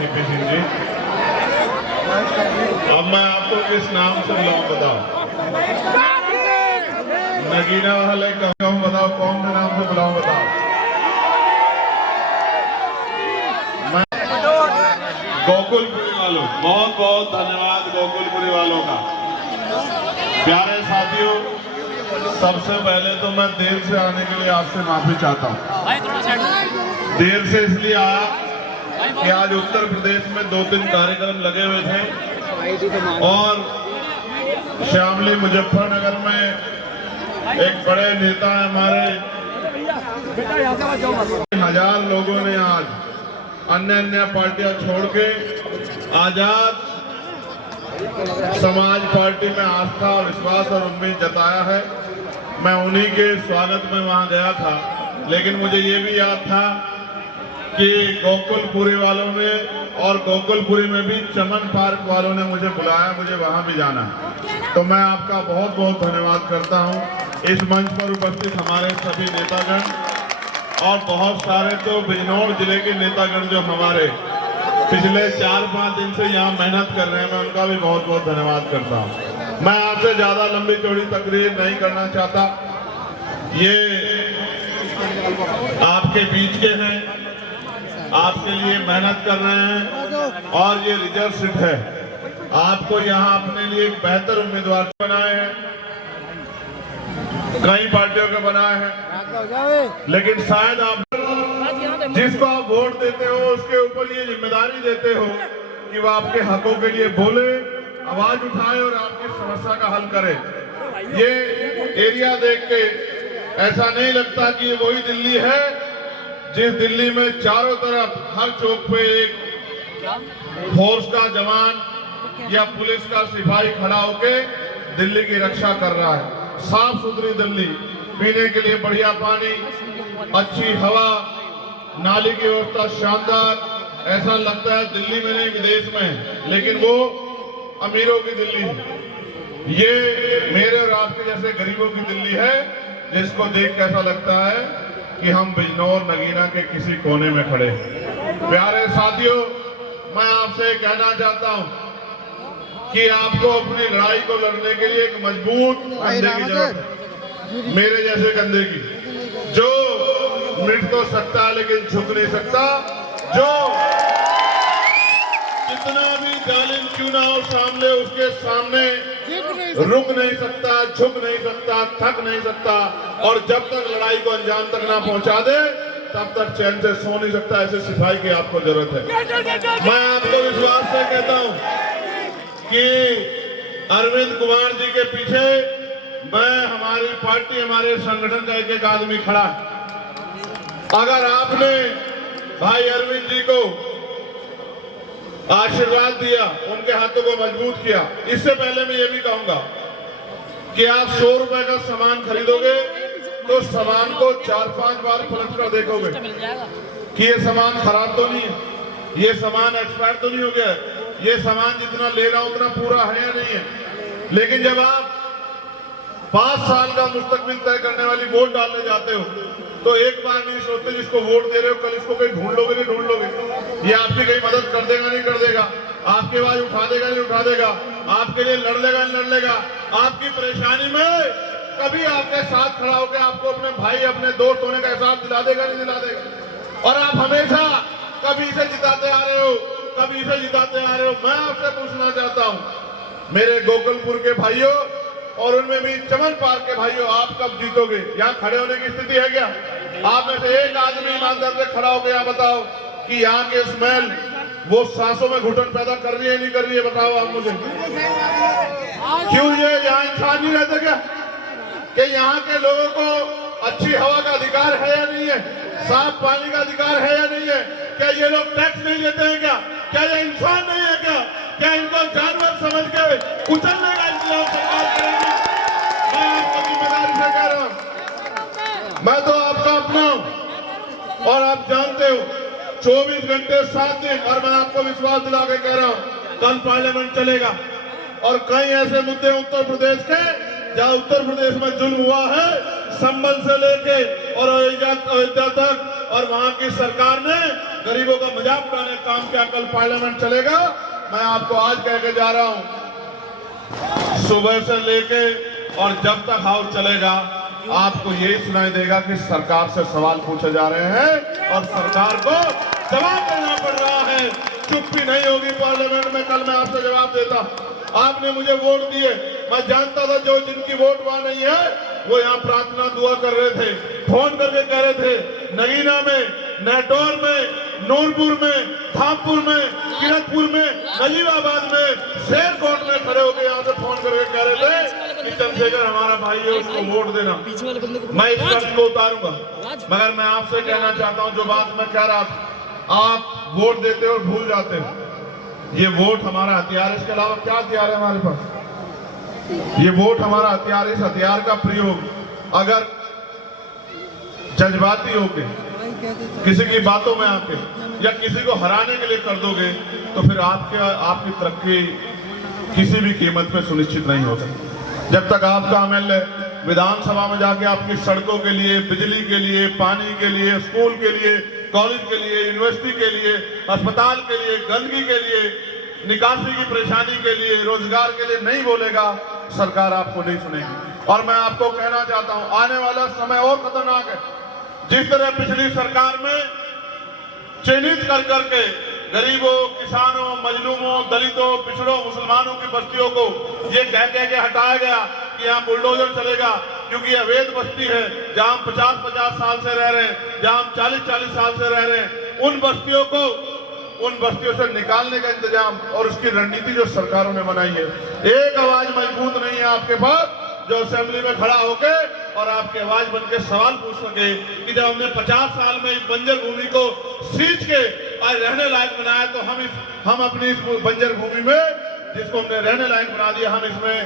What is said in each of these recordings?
CP Singh ji. अब मैं आपको किस नाम से बुलाऊं बताओ? नगीना वाले कहूँ बताओ, कौन से नाम से बुलाऊं बताओ? मैं गोकुलपुरी वालों, बहुत बहुत धन्यवाद गोकुलपुरी वालों का। प्यारे साथियों, सबसे पहले तो मैं देर से आने के लिए आपसे माफी चाहता हूँ। देर से इसलिए आया कि आज उत्तर प्रदेश में 2-3 कार्यक्रम लगे हुए थे और शामली मुजफ्फरनगर में एक बड़े नेता है हमारे, 1000 लोगों ने आज अन्य पार्टियां छोड़ के आजाद समाज पार्टी में आस्था, विश्वास और उम्मीद जताया है। मैं उन्हीं के स्वागत में वहां गया था, लेकिन मुझे ये भी याद था कि गोकुलपुरी वालों ने और गोकुलपुरी में भी चमन पार्क वालों ने मुझे बुलाया, मुझे वहां भी जाना है। तो मैं आपका बहुत बहुत धन्यवाद करता हूं। इस मंच पर उपस्थित हमारे सभी नेतागण और बहुत सारे तो बिजनौर जिले के नेतागण जो हमारे पिछले 4-5 दिन से यहाँ मेहनत कर रहे हैं, मैं उनका भी बहुत बहुत धन्यवाद करता हूँ। मैं आपसे ज्यादा लंबी चौड़ी तकरीर नहीं करना चाहता। ये आपके बीच के हैं, आपके लिए मेहनत कर रहे हैं और ये रिजर्व सीट है। आपको यहाँ अपने लिए एक बेहतर उम्मीदवार बनाए हैं, कई पार्टियों के बनाए हैं, लेकिन शायद आप जिसको आप वोट देते हो उसके ऊपर ये जिम्मेदारी देते हो कि वो आपके हकों के लिए बोले, आवाज उठाए और आपकी समस्या का हल करे। ये एरिया देख के ऐसा नहीं लगता कि ये वही दिल्ली है जिस दिल्ली में चारों तरफ हर चौक पे एक फोर्स का जवान या पुलिस का सिपाही खड़ा होके दिल्ली की रक्षा कर रहा है। साफ सुथरी दिल्ली, पीने के लिए बढ़िया पानी, अच्छी हवा, नाली की व्यवस्था शानदार। ऐसा लगता है दिल्ली में नहीं विदेश में, लेकिन वो अमीरों की दिल्ली है। ये मेरे और आपके जैसे गरीबों की दिल्ली है, जिसको देख के ऐसा लगता है कि हम बिजनौर नगीना के किसी कोने में खड़े। प्यारे साथियों, मैं आपसे कहना चाहता हूं कि आपको अपनी लड़ाई को लड़ने के लिए एक मजबूत कंधे की जरूरत है, मेरे जैसे कंधे की, जो मिट तो सकता है लेकिन झुक नहीं सकता, जो कितना भी जालिम क्यों ना हो सामने, उसके सामने रुक नहीं सकता, झुक नहीं सकता, थक नहीं सकता, और जब तक लड़ाई को अंजाम तक ना पहुंचा दे तब तक चैन से सो नहीं सकता। ऐसे सिपाही की आपको जरूरत है। मैं आपको विश्वास से कहता हूं कि अरविंद कुमार जी के पीछे मैं, हमारी पार्टी, हमारे संगठन का एक एक आदमी खड़ा है। अगर आपने भाई अरविंद जी को आशीर्वाद दिया, उनके हाथों को मजबूत किया, इससे पहले मैं ये भी कहूंगा कि आप 100 रुपए का सामान खरीदोगे तो सामान को 4-5 बार पलट कर देखोगे कि ये सामान खराब तो नहीं है, ये सामान एक्सपायर तो नहीं हो गया है, ये सामान जितना ले रहा हूं उतना पूरा है या नहीं है। लेकिन जब आप 5 साल का मुस्तकबिल तय करने वाली वोट डालने जाते हो तो एक बार नहीं सोचते जिसको वोट दे रहे हो कल इसको कहीं ढूंढ लोगे नहीं ढूंढ लोगे, ये आपकी कहीं मदद कर देगा नहीं कर देगा, आपकी आवाज उठा देगा नहीं उठा देगा, आपके लिए लड़ लेगा नहीं लड़ लेगा, आपकी परेशानी में कभी आपके साथ खड़ा होकर आपको अपने भाई, अपने दोस्त होने का एहसास दिला देगा नहीं दिला देगा। और आप हमेशा कभी इसे जिताते आ रहे हो, कभी इसे जिताते आ रहे हो। मैं आपसे पूछना चाहता हूं मेरे गोकुलपुर के भाइयों और उनमें भी चमन पार्क के भाइयों, आप कब जीतोगे? यहाँ खड़े होने की स्थिति है क्या? आप में से एक आदमी ईमानदार से खड़ा होकर यहाँ बताओ कि यहाँ के स्मेल वो सांसों में घुटन पैदा कर रही है नहीं कर रही है? बताओ आप मुझे। क्यों ये यहाँ इंसान नहीं रहते क्या? कि यहाँ के लोगों को अच्छी हवा का अधिकार है या नहीं है? साफ पानी का अधिकार है या नहीं है? क्या ये लोग टैक्स नहीं देते हैं क्या? क्या ये इंसान नहीं है क्या? क्या इनको जानवर समझ के कुचलने का इंतजाम सरकार करेगी? मैं आपको जिम्मेदारी से कह रहा हूं, मैं तो आपका अपना हूं और आप जानते हो 24 घंटे 7 दिन, और मैं आपको विश्वास दिला के कह रहा हूं कल पार्लियामेंट चलेगा और कई ऐसे मुद्दे उत्तर प्रदेश के जहां उत्तर प्रदेश में जुल्म हुआ है, संबल से लेके और अयोध्या तक, और वहां की सरकार ने गरीबों का मजाक उड़ाने का काम किया, कल पार्लियामेंट चलेगा। मैं आपको आज कह के जा रहा हूं, सुबह से लेके और जब तक हाउस चलेगा आपको यही सुनाई देगा कि सरकार से सवाल पूछे जा रहे हैं और सरकार को जवाब देना पड़ रहा है। चुप्पी नहीं होगी पार्लियामेंट में। कल मैं आपसे जवाब देता, आपने मुझे वोट दिए, मैं जानता था जो जिनकी वोट वहां नहीं है वो यहाँ प्रार्थना दुआ कर रहे थे, फोन करके कह रहे थे नगीना में, नेटौर में, नूरपुर में, धामपुर में, किरतपुर में, नजीबाबाद में, शेरकोट में खड़े होकर यहाँ से फोन करके कह रहे थे कि चंद्रशेखर हमारा भाई है, उसको वोट देना। मैं इस बात को उतारूंगा, मगर मैं आपसे कहना चाहता हूँ जो बात मैं कह रहा था, आप वोट देते और भूल जाते हो। ये वोट हमारा हथियार, इसके अलावा क्या हथियार है हमारे पास? ये वोट हमारा हथियार। इस हथियार का प्रयोग अगर जज्बाती होके किसी की बातों में आके या किसी को हराने के लिए कर दोगे तो फिर आपकी तरक्की किसी भी कीमत पे सुनिश्चित नहीं हो सकती। जब तक आपका एमएलए विधानसभा में जाके आपकी सड़कों के लिए, बिजली के लिए, पानी के लिए, स्कूल के लिए, कॉलेज के लिए, यूनिवर्सिटी के लिए, अस्पताल के लिए, गंदगी के लिए, निकासी की परेशानी के लिए, रोजगार के लिए नहीं बोलेगा, सरकार आपको नहीं सुनेगी। और मैं आपको कहना चाहता हूं, आने वाला समय और खतरनाक है। जिस तरह पिछली सरकार में चिन्हित कर करके गरीबों, किसानों, मजलूमों, दलितों, पिछड़ों, मुसलमानों की बस्तियों को ये कह के हटाया गया कि यहाँ बुलडोजर चलेगा क्योंकि अवैध बस्ती है, जहाँ हम 50-50 साल से रह रहे हैं, जहाँ हम 40-40 साल से रह रहे हैं, उन बस्तियों से निकालने का इंतजाम और उसकी रणनीति जो सरकारों ने बनाई है। एक आवाज मजबूत नहीं है आपके पास जो असेंबली में खड़ा होके और आपकी आवाज बन के सवाल पूछ सके कि जब हमने 50 साल में इस बंजर भूमि को सींच के आज रहने लायक बनाया तो हम अपनी इस बंजर भूमि में जिसको हमने रहने लायक बना दिया, हम इसमें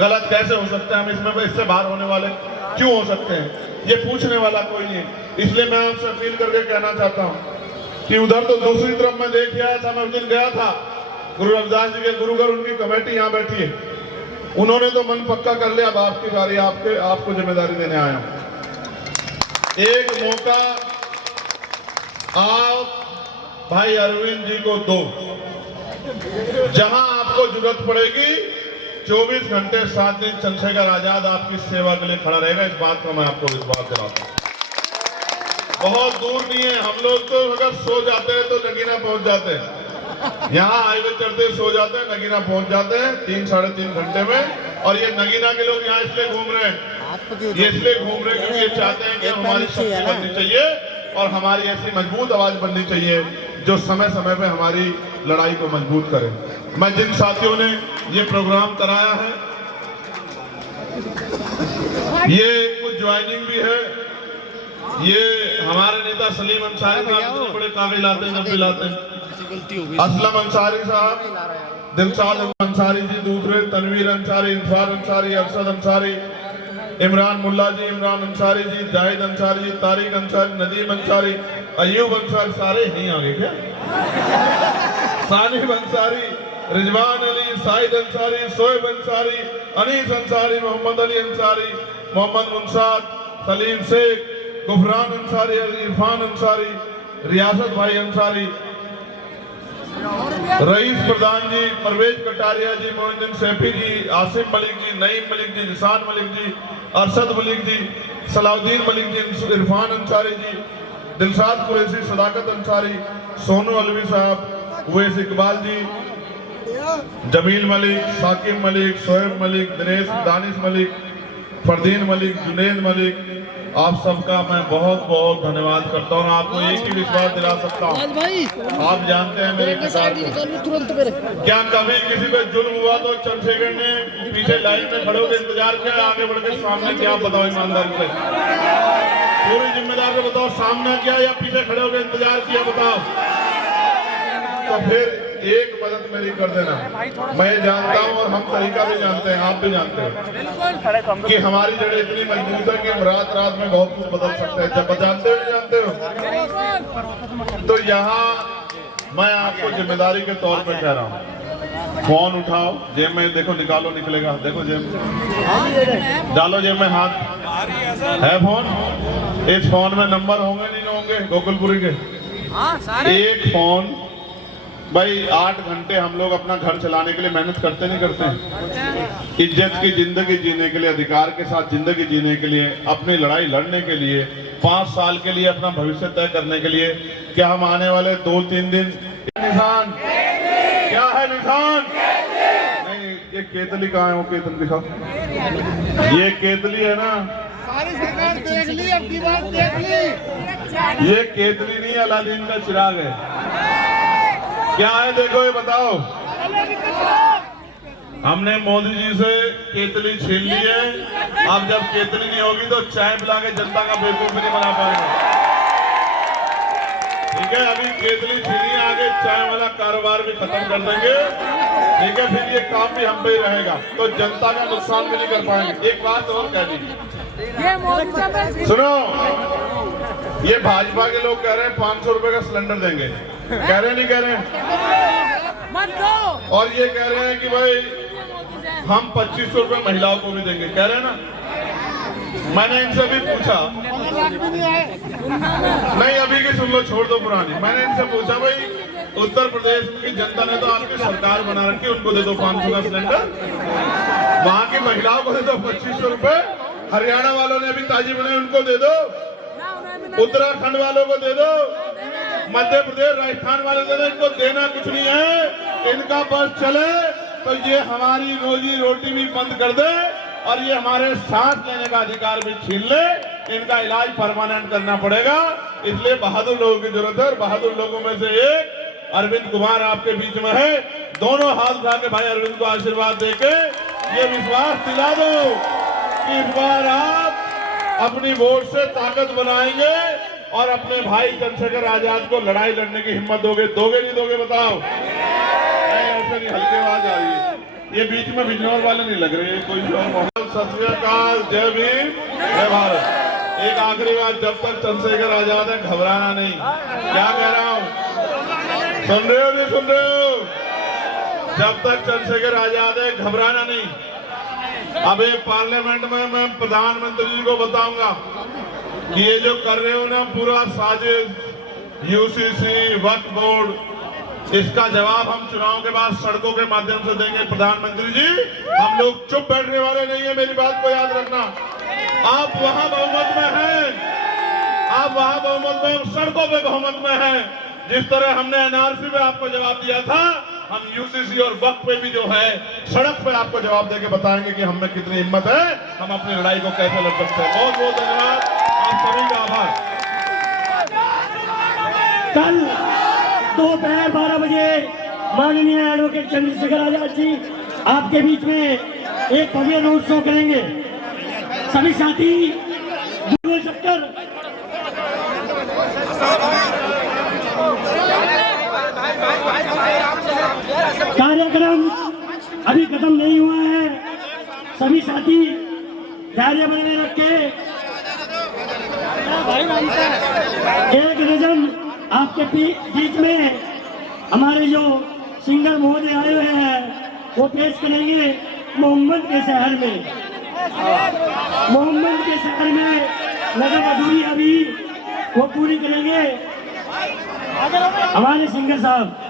गलत कैसे हो सकते हैं? हम इसमें इससे बाहर होने वाले क्यों हो सकते हैं? ये पूछने वाला कोई नहीं। इसलिए मैं आपसे अपील करके कहना चाहता हूँ कि उधर तो दूसरी तरफ मैं देख आया था, मैं उस दिन गया था, गुरु रविदास जी के गुरुगर उनकी कमेटी यहाँ बैठी है, उन्होंने तो मन पक्का कर लिया। अब आपकी बारी, आपको जिम्मेदारी देने आया हूं। एक मौका आप भाई अरविंद जी को दो, जहां आपको जरूरत पड़ेगी 24 घंटे 7 दिन चंद्रशेखर आजाद आपकी सेवा के लिए खड़ा रहेगा। इस बात का मैं आपको विश्वास दिलाता हूं। बहुत दूर नहीं है, हम लोग तो अगर सो जाते हैं तो नगीना पहुंच जाते हैं, यहाँ हाईवे चढ़ते सो जाते हैं, नगीना पहुंच जाते हैं 3-3.5 घंटे में। और ये नगीना के लोग यहाँ इसलिए घूम रहे हैं, ये इसलिए घूम रहे हैं क्योंकि ये चाहते हैं कि हमारी शक्ति बननी चाहिए और हमारी ऐसी मजबूत आवाज बननी चाहिए जो समय समय पे हमारी लड़ाई को मजबूत करे। मैं जिन साथियों ने ये प्रोग्राम कराया है, ये कुछ ज्वाइनिंग भी है, ये हमारे नेता सलीम अंसारी साहब बड़े काबिल आते हैं, जब भी लाते हैं, असलम अंसारी साहब, दिलशाद अंसारी जी दूसरे, तनवीर अंसारी, इंफार अंसारी, अरशद अंसारी, इमरान मुल्ला जी, इमरान अंसारी जी, जाहिद अंसारी जी, तारिक अंसारी, नदीम अंसारी, अयूब अंसारी, सारे ही आगे क्या, सानिब अंसारी, रिजवान अली, साइद अंसारी, शोएब अंसारी, अनीस अंसारी, मोहम्मद अली अंसारी, मोहम्मद मुंसाद, सलीम शेख, गुफरान अंसारी, इरफान अंसारी, रियासत भाई अंसारी, रईस प्रधान जी, परवेज कटारिया जी, मोइनुद्दीन सैफी जी, आसिम मलिक जी, नईम मलिक जी, निशान मलिक जी, अरशद मलिक जी, सलाउद्दीन मलिक जी, इरफान अंसारी जी, दिलशाद कुरैशी, सदाकत अंसारी, सोनू अलवी साहब, उवैस इकबाल जी, जमील मलिक, साकिब मलिक, शोएब मलिक, दिनेश दानिश मलिक, फरदीन मलिक, जुनेद मलिक, आप सबका मैं बहुत बहुत धन्यवाद करता हूँ। आपको एक ही विश्वास दिला सकता हूँ, आप जानते हैं मेरे किसान को, क्या कभी किसी पे जुल्म हुआ तो चंद्रशेखर ने पीछे लाइन में खड़े होकर इंतजार किया, आगे बढ़ के सामने क्या? बताओ ईमानदारी से, पूरी जिम्मेदारी से बताओ, सामने क्या या पीछे खड़े होकर इंतजार किया? बताओ। तो फिर एक मदद मेरी कर देना, मैं जानता हूँ और हम तरीका भी जानते हैं, आप भी जानते हैं कि हमारी जड़ें इतनी मजबूत है कि हम रात रात में बहुत कुछ बदल सकते हैं। जब जानते हो तो यहाँ मैं आपको जिम्मेदारी के तौर पे कह रहा हूँ, फोन उठाओ, जेब में देखो, निकालो, निकलेगा, देखो जेब में डालो, जेब में हाथ है, फोन, इस फोन में नंबर होंगे नहीं होंगे गोकुलपुरी के, एक फोन भाई 8 घंटे हम लोग अपना घर चलाने के लिए मेहनत करते नहीं करते हैं? इज्जत की जिंदगी जीने के लिए, अधिकार के साथ जिंदगी जीने के लिए, अपनी लड़ाई लड़ने के लिए, 5 साल के लिए अपना भविष्य तय करने के लिए, क्या हम आने वाले 2-3 दिन निशान क्या है? निशान नहीं, ये केतली कहाँ है? वो केतली दिखाओ। ये केतली है ना, सारी सरकार देख ली, अब की बात देख ली। ये केतली नहीं, अलादीन का चिराग है। क्या है देखो, ये बताओ। हमने मोदी जी से केतली छीन ली है। अब जब केतली नहीं होगी तो चाय पिला के जनता का बेवकूफ भी नहीं बना पाएंगे। ठीक है, अभी केतली छीनी, आगे चाय वाला कारोबार भी खत्म कर देंगे। ठीक है, फिर ये काम भी हम पे ही रहेगा, तो जनता का नुकसान भी नहीं कर पाएंगे। एक बात और कह दी, सुनो, ये भाजपा के लोग कह रहे हैं 500 रुपए का सिलेंडर देंगे, कह रहे नहीं कह रहे हैं? मत दो। और ये कह रहे हैं कि भाई हम 2500 रुपए महिलाओं को भी देंगे, कह रहे हैं ना? मैंने इनसे भी पूछा, नहीं अभी की सुन लो, छोड़ दो पुरानी। मैंने इनसे पूछा, भाई उत्तर प्रदेश की जनता ने तो आपकी सरकार बना रखी, उनको दे दो 500 का सिलेंडर, वहां की महिलाओं को दे दो 2500 रुपए, हरियाणा वालों ने अभी ताजी बनाई, उनको दे दो, उत्तराखंड वालों को दे दो, मध्य प्रदेश राजस्थान वाले दे दो। इनको देना कुछ नहीं है, इनका बस चले तो ये हमारी रोजी रोटी भी बंद कर दे और ये हमारे सांस लेने का अधिकार भी छीन ले। इनका इलाज परमानेंट करना पड़ेगा, इसलिए बहादुर लोगों की जरूरत है। और बहादुर लोगों में से एक अरविंद कुमार आपके बीच में है। दोनों हाथ उठा के भाई अरविंद को आशीर्वाद देके ये विश्वास दिला दो कि इस बार आप अपनी वोट से ताकत बनाएंगे और अपने भाई चंद्रशेखर आजाद को लड़ाई लड़ने की हिम्मत दोगे। दोगे नहीं दोगे बताओ? नहीं, ऐसे नहीं, हल्के आवाज आ रही है। ये बीच में बिजनौर वाले नहीं लग रहे, कोई सत श्री अकाल, जय भीम, जय भारत। एक आखिरी बात, जब तक चंद्रशेखर आजाद है घबराना नहीं। क्या कह रहा हूँ, सुन रहे हो नहीं सुन रहे हो? जब तक चंद्रशेखर आजाद है घबराना नहीं। अब ये पार्लियामेंट में मैं प्रधानमंत्री जी को बताऊंगा कि ये जो कर रहे हो ना पूरा साजिश, यूसीसी, वक्फ बोर्ड, इसका जवाब हम चुनाव के बाद सड़कों के माध्यम से देंगे। प्रधानमंत्री जी, हम लोग चुप बैठने वाले नहीं है, मेरी बात को याद रखना। आप वहां बहुमत में हैं, आप वहां बहुमत में, सड़कों पे बहुमत में हैं। जिस तरह हमने एनआरसी में आपको जवाब दिया था, हम यूसीसी और वक्फ पे भी जो है सड़क पे आपको जवाब देके बताएंगे कि हम में कितनी हिम्मत है, हम अपनी लड़ाई को कैसे लड़ सकते हैं। बहुत बहुत धन्यवाद, आप सभी का आभार। कल दोपहर 12 बजे माननीय एडवोकेट चंद्रशेखर आजाद जी आपके बीच में एक भव्य रोड शो करेंगे। सभी साथी बोल चक्कर कार्यक्रम अभी खत्म नहीं हुआ है। सभी साथी धैर्य बनाए रख के एक नजम आपके बीच में हमारे जो सिंगर महोदय आए हुए हैं वो पेश करेंगे। मोहम्मद के शहर में, मोहम्मद के शहर में नजम अधूरी अभी वो पूरी करेंगे हमारे सिंगर साहब।